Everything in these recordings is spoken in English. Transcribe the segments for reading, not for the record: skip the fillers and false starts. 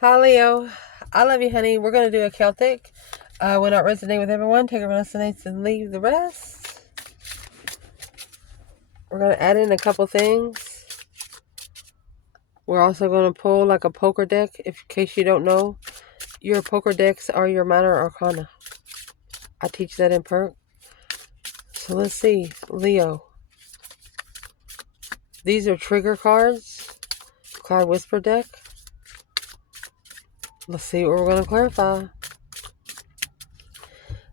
Hi, Leo. I love you, honey. We're going to do a Celtic. Will not resonate with everyone. Take what resonates and leave the rest. We're going to add in a couple things. We're also going to pull like a poker deck. In case you don't know, your poker decks are your minor arcana. I teach that in perk. So let's see. Leo. These are trigger cards. Card Wysper deck. Let's see what we're going to clarify.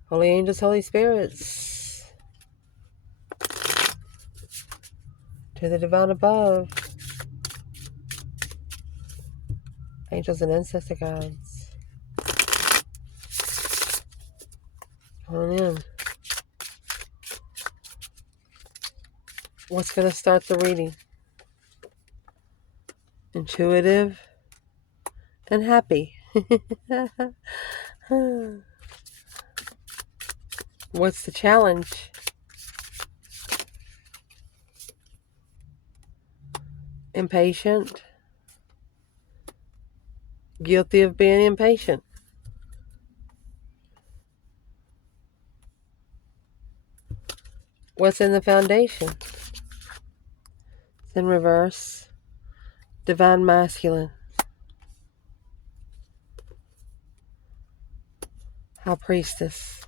Holy angels, holy spirits. To the divine above. Angels and ancestor guides. Come on in. What's going to start the reading? Intuitive and happy. What's the challenge? Impatient. Guilty of being impatient. What's in the foundation? It's in reverse. Divine masculine. High priestess.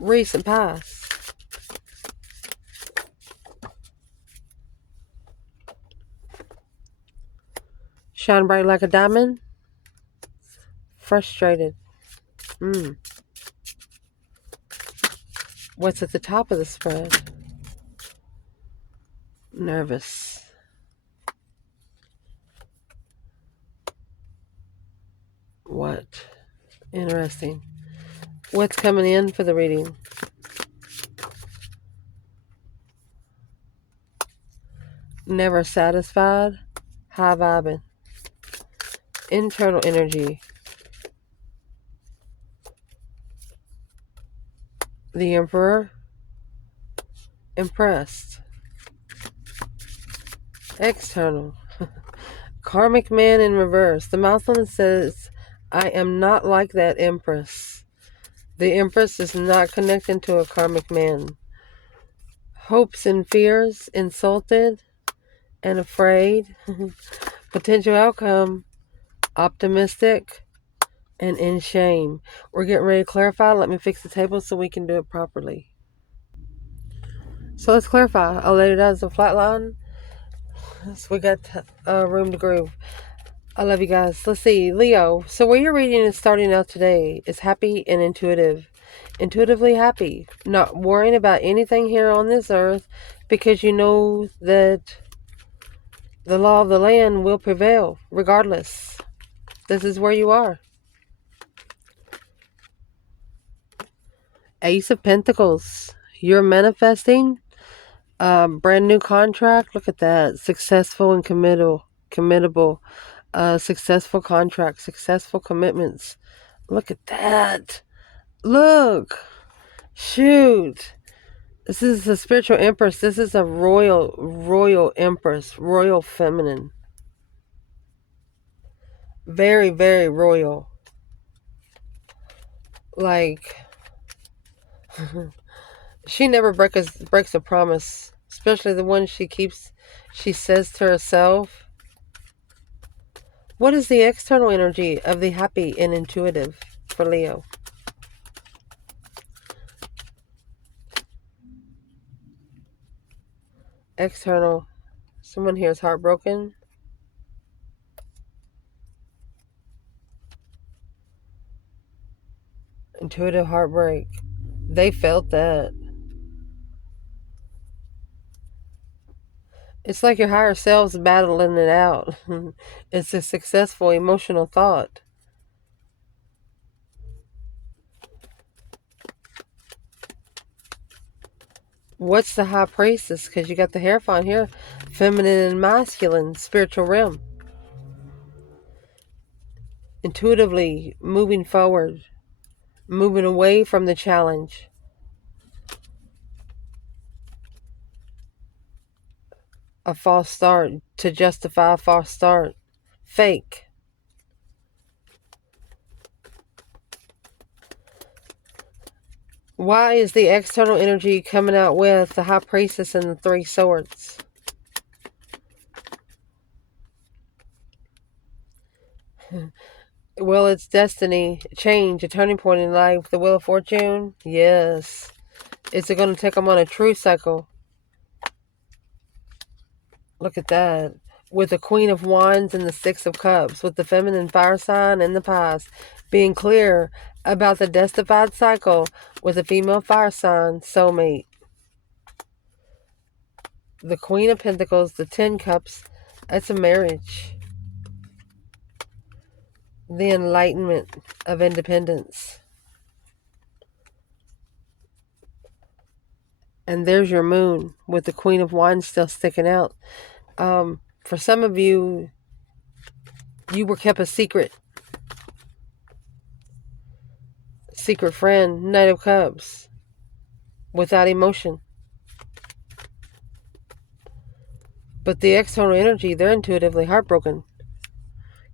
Recent past. Shine bright like a diamond. Frustrated. What's at the top of the spread? Nervous. What? Interesting. What's coming in for the reading? Never satisfied. High vibing. Internal energy. The Emperor. Impressed. External. Karmic man in reverse. The milestone says, I am not like that Empress. The Empress is not connected to a karmic man. Hopes and fears, insulted and afraid. Potential outcome, optimistic and in shame. We're getting ready to clarify. Let me fix the table so we can do it properly. So let's clarify. I'll lay it out as a flat line. So we got room to groove. I love you guys. Let's see. Leo. So where your reading is starting out today is happy and intuitive. Intuitively happy. Not worrying about anything here on this earth because you know that the law of the land will prevail regardless. This is where you are. Ace of Pentacles. You're manifesting a brand new contract. Look at that. Successful and committable. Successful contracts. Successful commitments. Look at that. Look. Shoot. This is a spiritual empress. This is a royal empress. Royal feminine. Very, very royal. Like, she never breaks a promise. Especially the one she keeps, she says to herself. What is the external energy of the happy and intuitive for Leo? External. Someone here is heartbroken. Intuitive heartbreak. They felt that. It's like your higher self's battling it out. It's a successful emotional thought. What's the high priestess? Because you got the Hierophant here. Feminine and masculine, spiritual realm. Intuitively moving forward. Moving away from the challenge. A false start. To justify a false start. fake. Why is the external energy coming out with the High Priestess and the Three Swords? Well, it's destiny, change, a turning point in life, the Wheel of Fortune. Yes. Is it going to take them on a true cycle? Look at that. With the Queen of Wands and the Six of Cups, with the feminine fire sign in the past, being clear about the destified cycle with a female fire sign, soulmate. The Queen of Pentacles, the 10 Cups, that's a marriage. The enlightenment of independence. And there's your moon with the Queen of Wands still sticking out. For some of you, you were kept a secret. Secret friend, Knight of Cups, without emotion. But the external energy, they're intuitively heartbroken.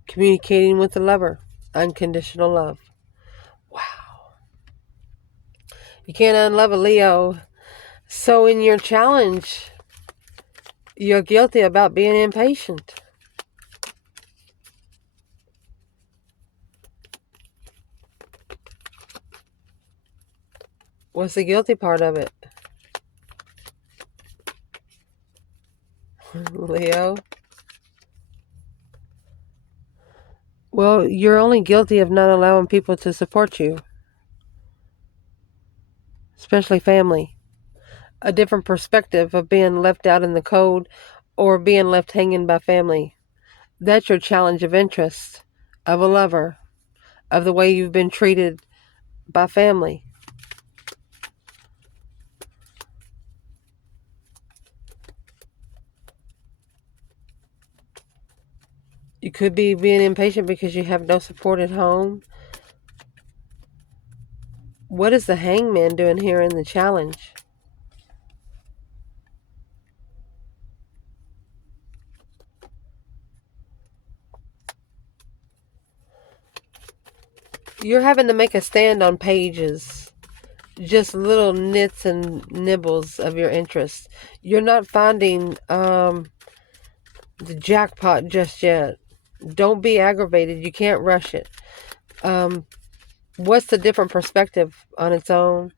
Communicating with the lover, unconditional love. Wow. You can't unlove a Leo. So in your challenge, you're guilty about being impatient. What's the guilty part of it? Leo? Well, you're only guilty of not allowing people to support you. Especially family. A different perspective of being left out in the cold or being left hanging by family. That's your challenge of interest, of a lover, of the way you've been treated by family. You could be being impatient because you have no support at home. What is the Hangman doing here in the challenge? You're having to make a stand on pages. Just little nits and nibbles of your interest. You're not finding the jackpot just yet. Don't be aggravated. You can't rush it. What's the different perspective on its own?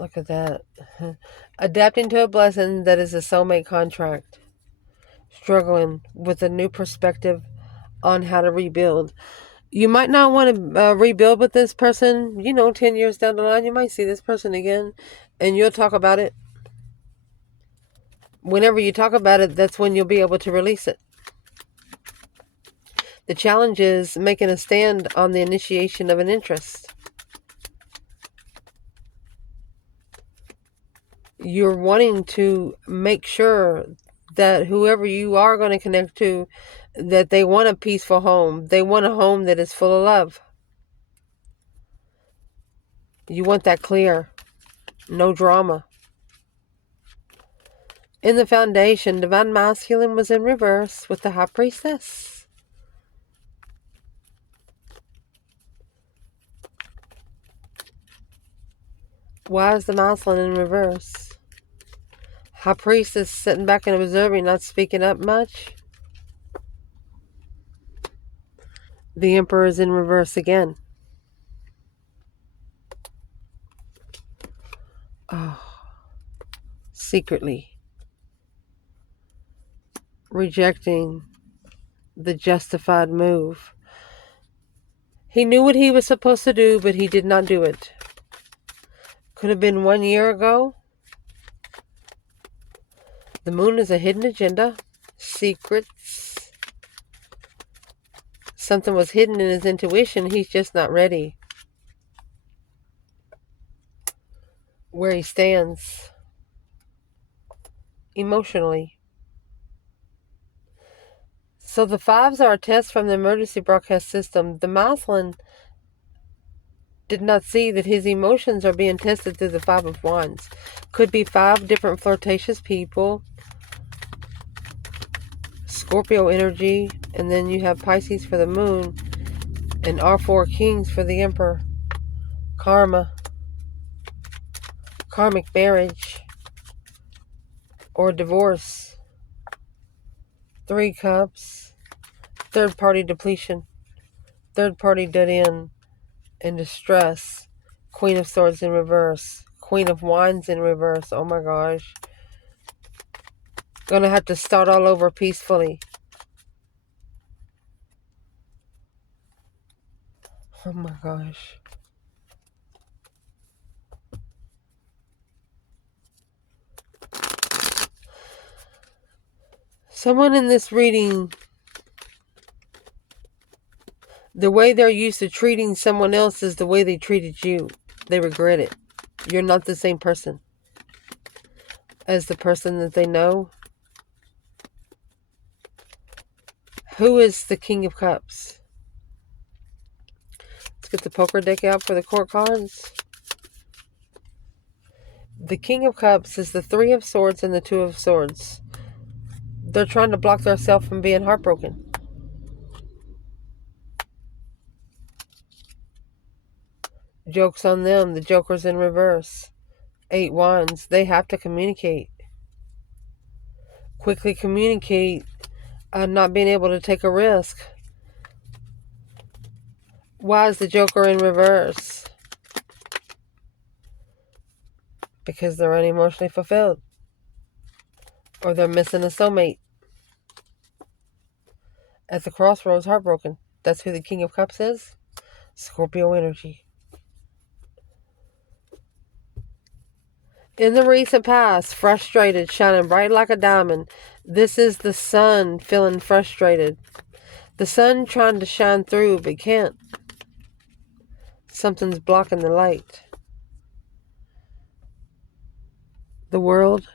Look at that. Adapting to a blessing that is a soulmate contract. Struggling with a new perspective on how to rebuild. You might not want to rebuild with this person. 10 years down the line, you might see this person again and you'll talk about it. Whenever you talk about it, that's when you'll be able to release it. The challenge is making a stand on the initiation of an interest. You're wanting to make sure that whoever you are going to connect to, that they want a peaceful home. They want a home that is full of love. You want that clear. No drama. In the foundation, Divine Masculine was in reverse with the High Priestess. Why is the Masculine in reverse? High Priestess sitting back and observing, not speaking up much. The Emperor is in reverse again. Oh, secretly rejecting the justified move. He knew what he was supposed to do, but he did not do it. Could have been 1 year ago. The moon is a hidden agenda. Secrets. Something was hidden in his intuition. He's just not ready. Where he stands emotionally. So the fives are a test from the emergency broadcast system. The masculine did not see that his emotions are being tested through the Five of Wands. Could be 5 different flirtatious people. Scorpio energy. And then you have Pisces for the moon. And R4 Kings for the Emperor. Karma. Karmic marriage. Or divorce. 3 Cups. Third party depletion. Third party dead end. And distress. Queen of Swords in reverse. Queen of Wands in reverse. Oh my gosh. Gonna have to start all over peacefully. Oh my gosh. Someone in this reading, the way they're used to treating someone else is the way they treated you. They regret it. You're not the same person as the person that they know. Who is the King of Cups? Let's get the poker deck out for the court cards. The King of Cups is the 3 of Swords and the 2 of Swords. They're trying to block themselves from being heartbroken. Joke's on them. The Joker's in reverse. 8 Wands. They have to communicate. Quickly communicate. Not being able to take a risk. Why is the Joker in reverse? Because they're unemotionally fulfilled. Or they're missing a soulmate. At the crossroads, heartbroken. That's who the King of Cups is. Scorpio energy. In the recent past, frustrated, shining bright like a diamond. This is the sun feeling frustrated. The sun trying to shine through, but can't. Something's blocking the light. The World.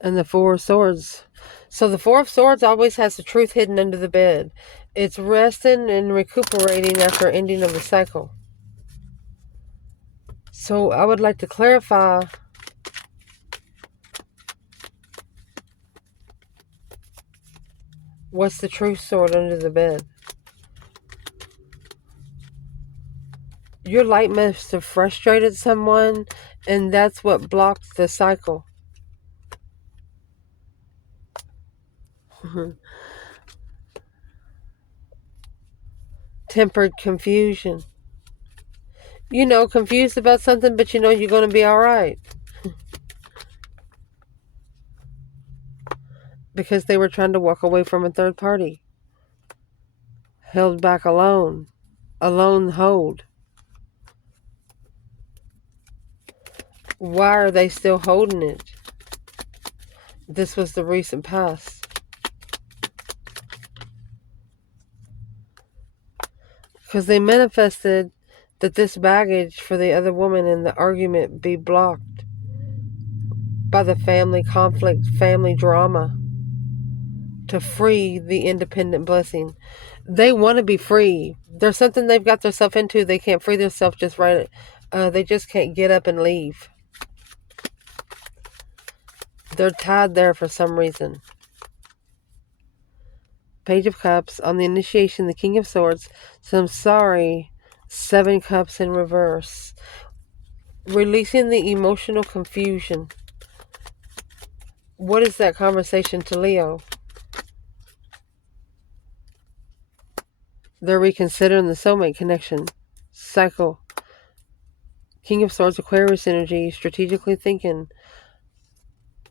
And the 4 of Swords. So the 4 of Swords always has the truth hidden under the bed. It's resting and recuperating after ending of the cycle. So I would like to clarify what's the truth sword under the bed. Your light must have frustrated someone, and that's what blocked the cycle. Tempered confusion. You know, confused about something, but you know you're going to be all right. Because they were trying to walk away from a third party. Held back alone. Alone hold. Why are they still holding it? This was the recent past. Because they manifested that this baggage for the other woman in the argument be blocked by the family conflict, family drama, to free the independent blessing. They want to be free. There's something they've got themselves into. They can't free themselves just right. They just can't get up and leave. They're tied there for some reason. Page of Cups. On the initiation, the King of Swords. So I'm sorry. 7 Cups in reverse. Releasing the emotional confusion. What is that conversation to Leo? They're reconsidering the soulmate connection. Cycle. King of Swords, Aquarius energy. Strategically thinking.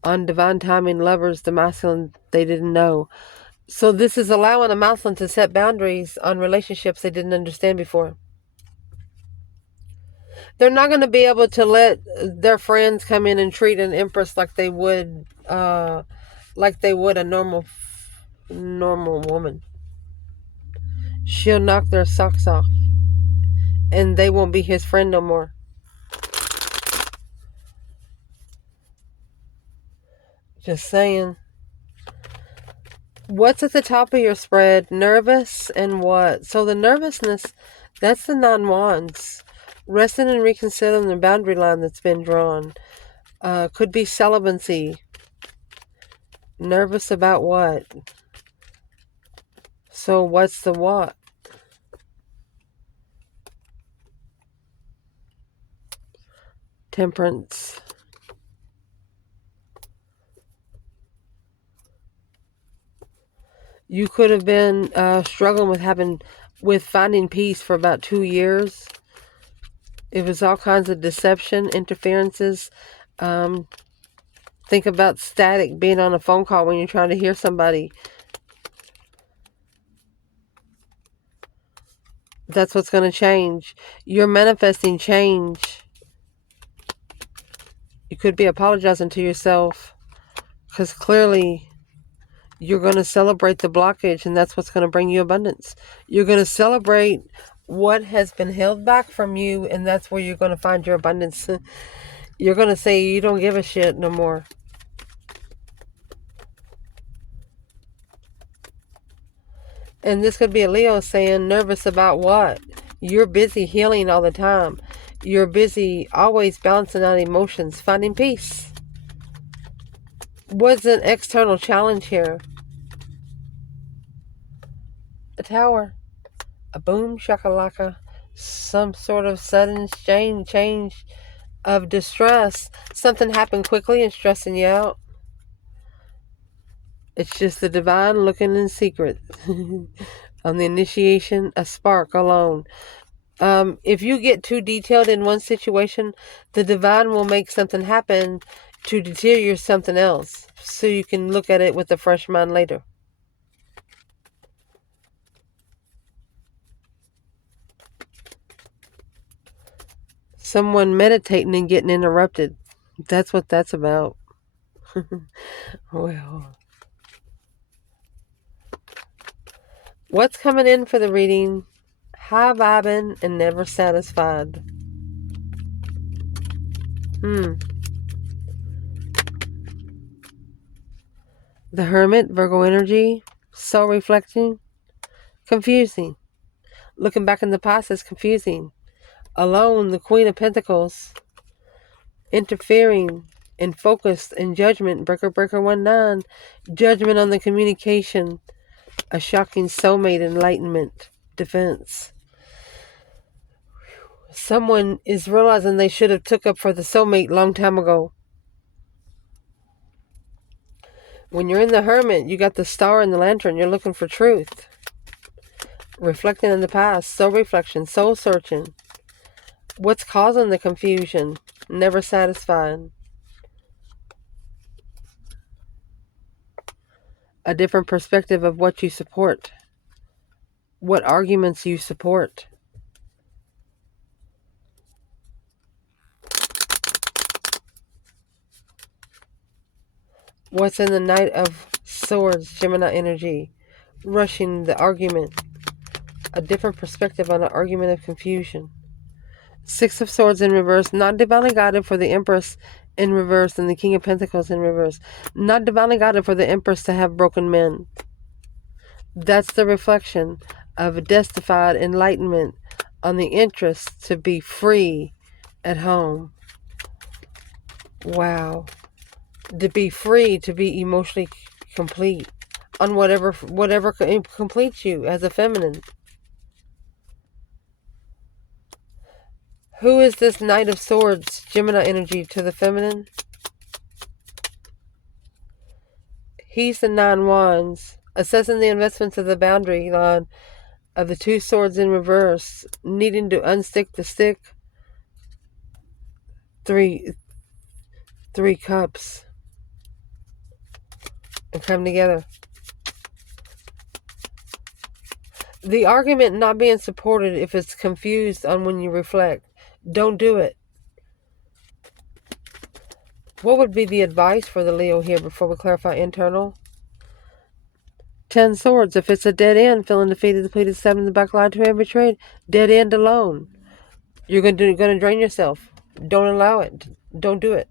On divine timing, lovers, the masculine they didn't know. So this is allowing a masculine to set boundaries on relationships they didn't understand before. They're not going to be able to let their friends come in and treat an empress like they would a normal woman. She'll knock their socks off, and they won't be his friend no more. Just saying. What's at the top of your spread? Nervous and what? So the nervousness, that's the 9 wands. Resting and reconsidering the boundary line that's been drawn. Could be celibacy. Nervous about what? So what's the what? Temperance. You could have been struggling with finding peace for about 2 years. It was all kinds of deception, interferences. Think about static, being on a phone call when you're trying to hear somebody. That's what's going to change. You're manifesting change. You could be apologizing to yourself because clearly you're going to celebrate the blockage, and that's what's going to bring you abundance. You're going to celebrate what has been held back from you, and that's where you're going to find your abundance. You're going to say you don't give a shit no more. And this could be a Leo saying, nervous about what? You're busy healing all the time. You're busy always balancing out emotions, finding peace. What's an external challenge here? A tower. A boom shakalaka. Some sort of sudden change of distress. Something happened quickly and stressing you out. It's just the divine looking in secret. On the initiation, a spark alone. If you get too detailed in one situation, the divine will make something happen to deter something else, so you can look at it with a fresh mind later. Someone meditating and getting interrupted. That's what that's about. Well, what's coming in for the reading? High vibing and never satisfied. The Hermit, Virgo energy, soul reflecting, confusing. Looking back in the past is confusing. Alone, the Queen of Pentacles, interfering and focused in judgment. Breaker 19, judgment on the communication. A shocking soulmate, enlightenment, defense. Someone is realizing they should have took up for the soulmate long time ago. When you're in the Hermit, you got the star and the lantern. You're looking for truth. Reflecting in the past. Soul reflection. Soul searching. What's causing the confusion? Never satisfied. A different perspective of what you support. What arguments you support. What's in the Knight of Swords, Gemini energy? Rushing the argument. A different perspective on an argument of confusion. Six of Swords in reverse. Not divinely guided for the Empress in reverse and the King of Pentacles in reverse. Not divinely guided for the Empress to have broken men. That's the reflection of a deified enlightenment on the interest to be free at home. Wow. To be free, to be emotionally complete on whatever completes you as a feminine. Who is this Knight of Swords, Gemini energy to the feminine? He's the 9 wands, assessing the investments of the boundary line of the 2 swords in reverse, needing to unstick the stick. Three cups. And come together. The argument not being supported if it's confused on when you reflect. Don't do it. What would be the advice for the Leo here before we clarify internal? 10 swords. If it's a dead end, feeling defeated, depleted, 7 in the back, lied to and betrayed. Dead end alone. You're going to drain yourself. Don't allow it. Don't do it.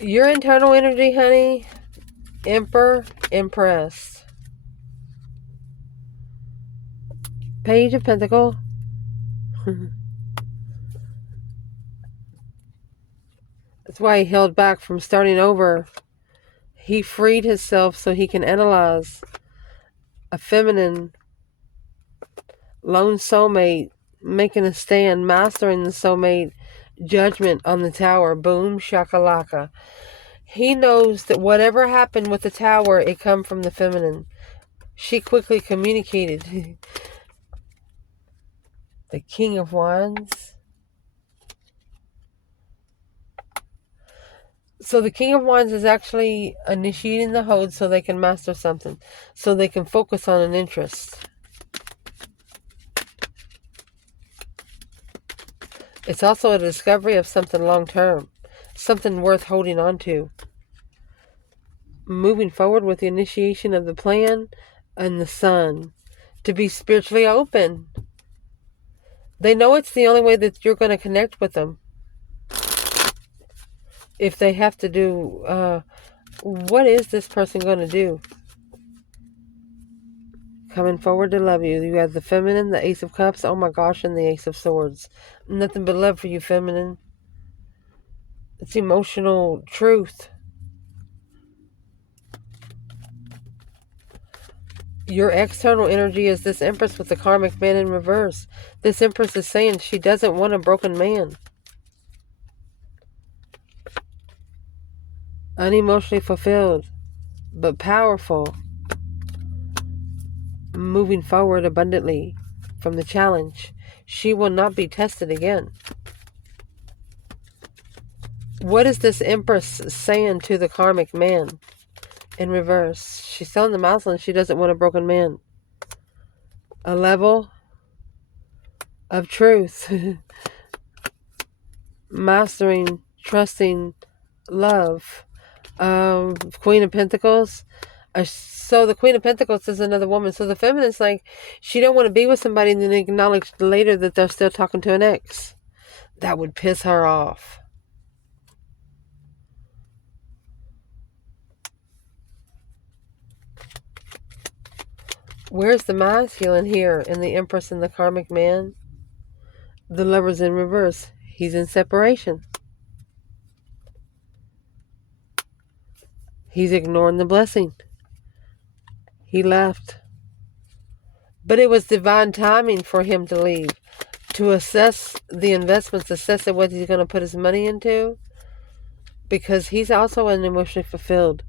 Your internal energy, honey, Emperor, Empress. Page of Pentacles. That's why he held back from starting over. He freed himself so he can analyze a feminine lone soulmate, making a stand, mastering the soulmate, judgment on the tower, boom, shakalaka. He knows that whatever happened with the tower, it come from the feminine. She quickly communicated. The King of Wands. So the King of Wands is actually initiating the hold so they can master something. So they can focus on an interest. It's also a discovery of something long-term. Something worth holding on to. Moving forward with the initiation of the plan and the sun. To be spiritually open. They know it's the only way that you're going to connect with them. If they have to do, what is this person going to do? Coming forward to love you. You have the feminine, the Ace of Cups, oh my gosh, and the Ace of Swords. Nothing but love for you, feminine. It's emotional truth. Your external energy is this Empress with the karmic man in reverse. This Empress is saying she doesn't want a broken man. Unemotionally fulfilled, but powerful. Moving forward abundantly from the challenge. She will not be tested again. What is this Empress saying to the karmic man in reverse? She's telling the masculine she doesn't want a broken man. A level of truth. Mastering, trusting, love. Queen of Pentacles. So the Queen of Pentacles is another woman. So the feminine's like, she don't want to be with somebody and then acknowledge later that they're still talking to an ex. That would piss her off. Where's the masculine here in the Empress and the karmic man? The Lover's in reverse. He's in separation. He's ignoring the blessing. He left. But it was divine timing for him to leave. To assess the investments, assess what he's going to put his money into. Because he's also emotionally fulfilled.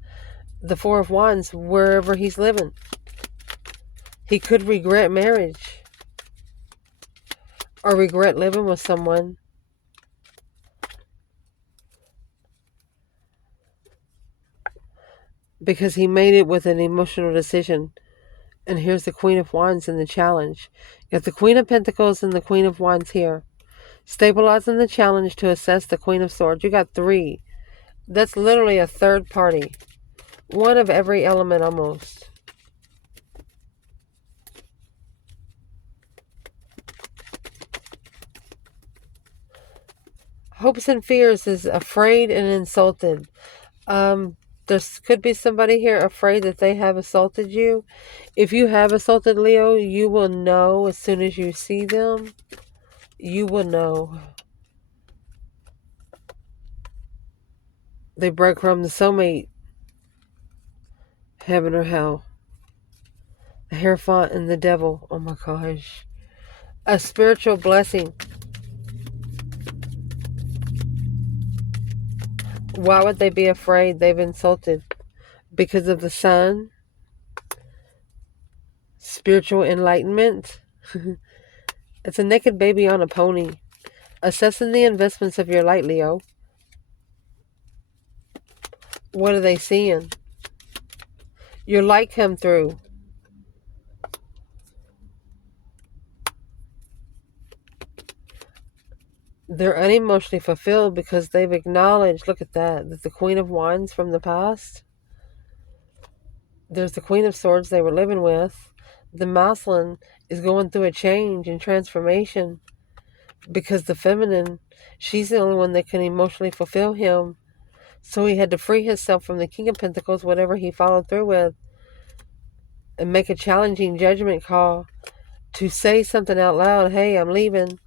The Four of Wands, wherever he's living. He could regret marriage. Or regret living with someone. Because he made it with an emotional decision. And here's the Queen of Wands in the challenge. You have the Queen of Pentacles and the Queen of Wands here. Stabilizing the challenge to assess the Queen of Swords. You got 3. That's literally a third party. One of every element almost. Hopes and fears is afraid and insulted. There could be somebody here afraid that they have assaulted you. If you have assaulted Leo, you will know as soon as you see them. You will know. They break from the soulmate. Heaven or hell. The Hierophant and the devil. Oh my gosh. A spiritual blessing. Why would they be afraid? They've insulted. Because of the sun. Spiritual enlightenment. It's a naked baby on a pony. Assessing the investments of your light, Leo. What are they seeing? Your light come through. They're unemotionally fulfilled because they've acknowledged, look at that the Queen of Wands from the past. There's the Queen of Swords they were living with. The masculine is going through a change and transformation because the feminine, she's the only one that can emotionally fulfill him. So he had to free himself from the King of Pentacles, whatever he followed through with, and make a challenging judgment call to say something out loud. Hey, I'm leaving.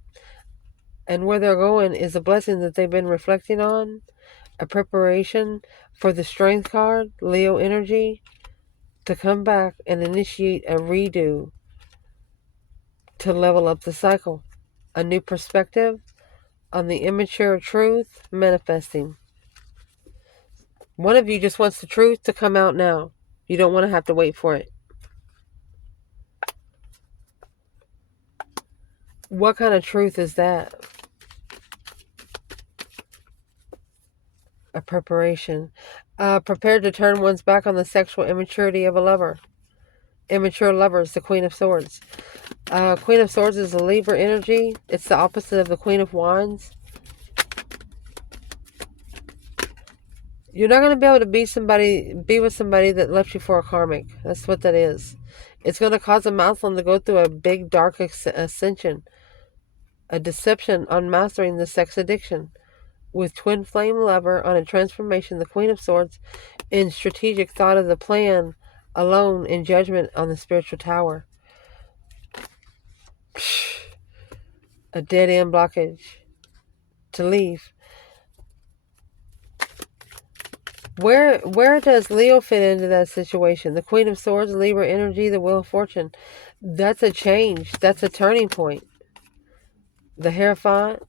And where they're going is a blessing that they've been reflecting on, a preparation for the Strength card, Leo energy, to come back and initiate a redo to level up the cycle. A new perspective on the immature truth manifesting. One of you just wants the truth to come out now. You don't want to have to wait for it. What kind of truth is that? A preparation. Prepared to turn one's back on the sexual immaturity of a lover. Immature lovers, the Queen of Swords. Queen of Swords is a Libra energy. It's the opposite of the Queen of Wands. You're not going to be able to be with somebody that left you for a karmic. That's what that is. It's going to cause a Muslim to go through a big dark ascension, a deception on mastering the sex addiction. With twin flame lover on a transformation, the Queen of Swords in strategic thought of the plan, alone in judgment on the spiritual tower. A dead end blockage to leave. Where does Leo fit into that situation? The Queen of Swords, Libra energy, the Wheel of Fortune. That's a change. That's a turning point. The Hierophant.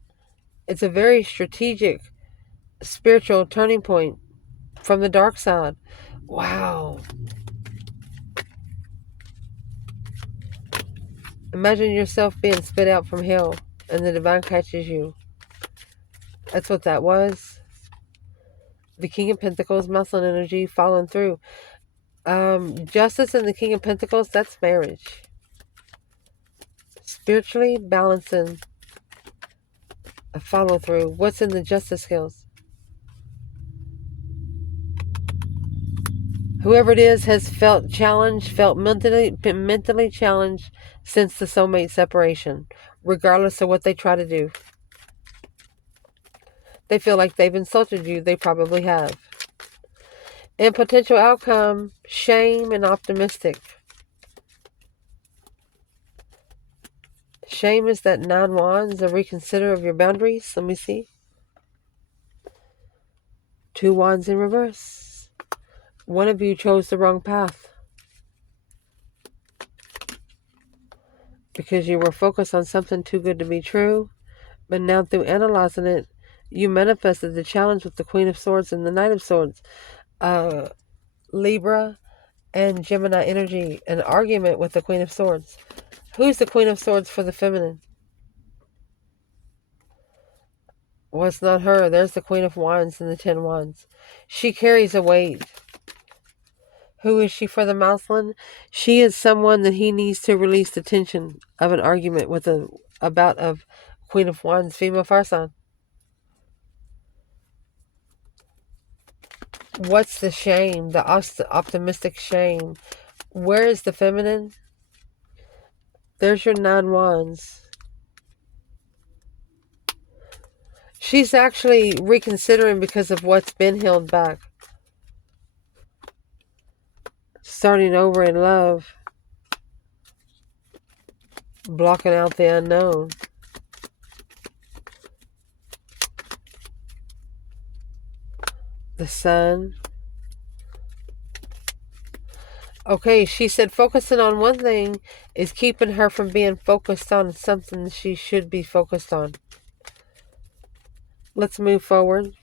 It's a very strategic, spiritual turning point from the dark side. Wow. Imagine yourself being spit out from hell and the divine catches you. That's what that was. The King of Pentacles, masculine energy, falling through. Justice and the King of Pentacles, that's marriage. Spiritually balancing a follow through. What's in the justice skills? Whoever it is has felt challenged, felt mentally challenged since the soulmate separation, regardless of what they try to do. They feel like they've insulted you. They probably have. And potential outcome, shame and optimistic. Shame is that 9 wands, a reconsider of your boundaries. Let me see. 2 wands in reverse. One of you chose the wrong path. Because you were focused on something too good to be true. But now through analyzing it, you manifested the challenge with the Queen of Swords and the Knight of Swords. Libra and Gemini energy. An argument with the Queen of Swords. Who's the Queen of Swords for the feminine? Well, it's not her. There's the Queen of Wands and the 10 Wands. She carries a weight. Who is she for the masculine? She is someone that he needs to release the tension of an argument with a bout of Queen of Wands, female fire sign. What's the shame? The optimistic shame. Where is the feminine? There's your 9 wands. She's actually reconsidering because of what's been held back. Starting over in love. Blocking out the unknown. The sun. Okay, she said focusing on one thing is keeping her from being focused on something she should be focused on. Let's move forward.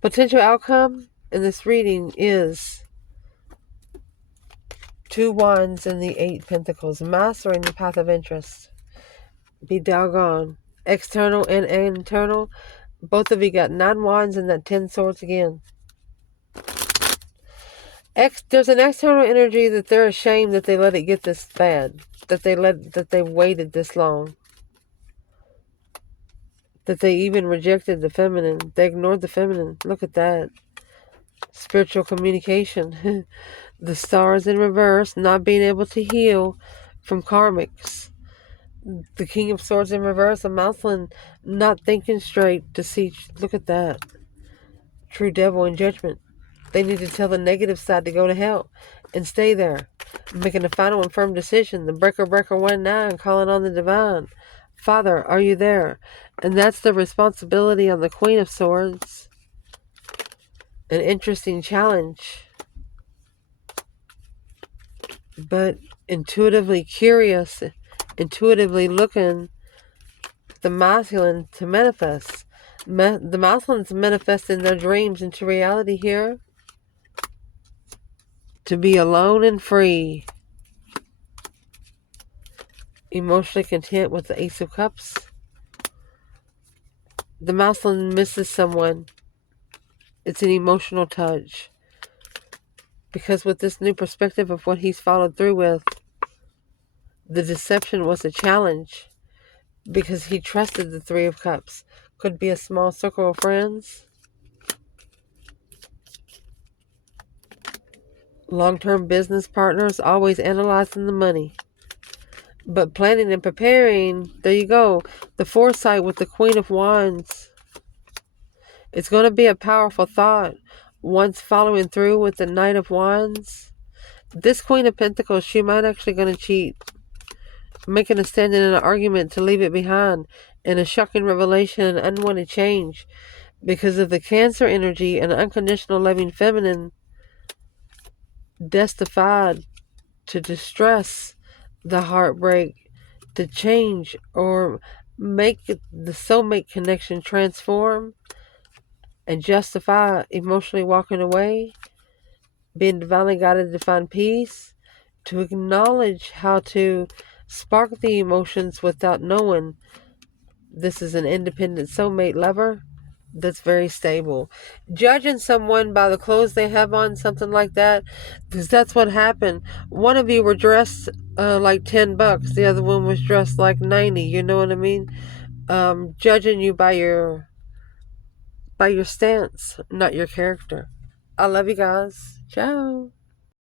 Potential outcome in this reading is 2 wands and the 8 pentacles. Mastering the path of interest. Be doggone. External and internal. Both of you got 9 wands and that 10 swords again. There's an external energy that they're ashamed that they let it get this bad. That they waited this long. That they even rejected the feminine. They ignored the feminine. Look at that. Spiritual communication. The stars in reverse, not being able to heal from karmics. The King of Swords in reverse, a masculine not thinking straight to see. Look at that. true devil in judgment. They need to tell the negative side to go to hell and stay there, making a final and firm decision. The breaker 19 calling on the divine. Father, are you there? And that's the responsibility on the Queen of Swords. An interesting challenge, but intuitively curious, intuitively looking the masculine to manifest. The masculines manifesting their dreams into reality here. To be alone and free. Emotionally content with the Ace of Cups. The masculine misses someone. It's an emotional touch. Because with this new perspective of what he's followed through with, the deception was a challenge. Because he trusted the Three of Cups. Could be a small circle of friends. Long-term business partners, always analyzing the money. But planning and preparing, there you go. The foresight with the Queen of Wands. It's going to be a powerful thought. Once following through with the Knight of Wands. This Queen of Pentacles, she might actually going to cheat. Making a stand in an argument to leave it behind. And a shocking revelation, an unwanted change. Because of the Cancer energy and unconditional loving feminine. Destined to distress, the heartbreak, to change, or make the soulmate connection transform and justify emotionally walking away, being divinely guided to find peace, to acknowledge how to spark the emotions without knowing this is an independent soulmate lover that's very stable. Judging someone by the clothes they have on, something like that, because that's what happened. One of you were dressed like $10, the other one was dressed like 90. You know what I mean? Judging you by your stance, not your character. I love you guys. Ciao.